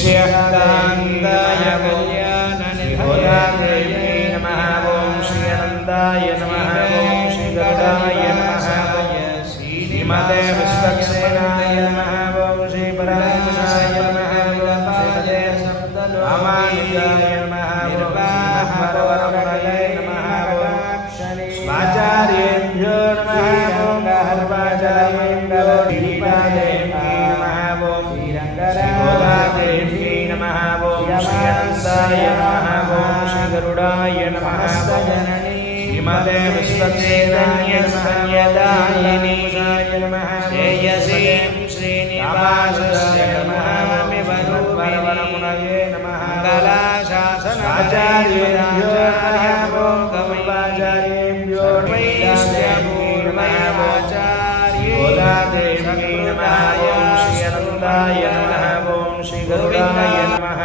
श्रीकान्ताय गोदादेवी नमः। ओम श्री अनंताय नमः। ओम श्री गरुडाय नमः। श्रीमते विश्वक्सेनाय नमः। ओम श्री परांकुशाय नमः। ओम श्रीमते रामानुजाय नमः। निर्वाहवरवरये नमः। स्वाचार्येभ्यो नमः। ओम गर्भाचार्येभ्यो नमः। ओम गोदादेवी नमः। ओम श्री अनंताय नमः। ओम श्री गरुडाय नमः। श्रीमते विश्वक्सेनाय संयदायिनी श्रेयसीं श्रीनिवासस्य नमः। वरवरमुनये नमः। मंगलाशासनाचार्येभ्यो गमैवाचार्येभ्यो नमः। गोदादेवी नमः। ओम श्री अनंताय नमः। ओम श्री गरुडाय नमः।